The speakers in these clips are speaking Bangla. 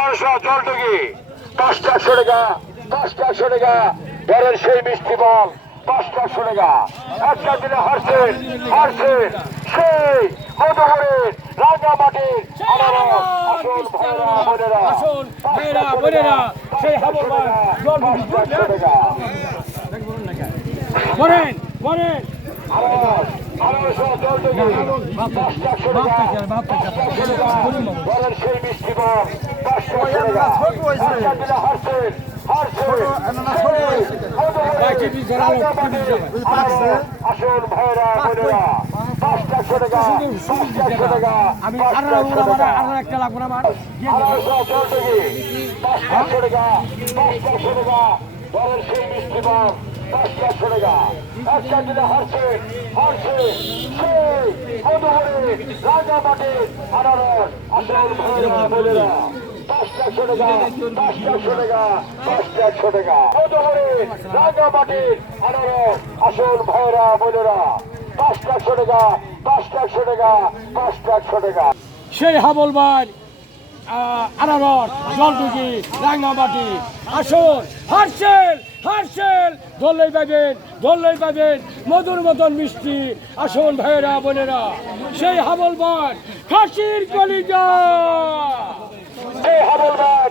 1800 জলটুকি 500 টাকা 500 টাকা ধরেন সেই মিষ্টি বল 500 টাকা একটা দিনে হারছেন সেই মধুপুরের রাঙ্গামাটির আসল ভাইরা বোনেরা সেই হাবলবান জলটুকি 500 টাকা বলেন 1800 জলটুকি 500 টাকা ধরেন সেই মিষ্টি বল 500 টাকা একটা দিনে হারছেন আসল ভাইরা বোনেরা 500 টাকা 500 টাকা আমি আরো একটা লাগবো না আমার 1800 জলটুকি 500 টাকা 500 টাকা ধরেন সেই মিষ্টি বল 500 টাকা একটা দিনে হারছেন সেই মধুপুরের রাঙ্গামাটির আনারস আসল ভাইরা বোনেরা 500 টাকা 500 টাকা 500 টাকা মধুপুরের রাঙ্গামাটির আনারস আসল ভাইরা বোনেরা 500 টাকা 500 টাকা 500 টাকা সেই হাবলবান আনারস জলটুকি রাঙ্গামাটি আসল হারছেল ধরলেই পাবেন মধুর মতন মিষ্টি আসল ভাইয়েরা বোনেরা সেই হাবলবান খাসির কলিজা সেই হাবলবান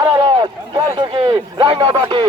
আনারস জলটুকি রাঙ্গামাটি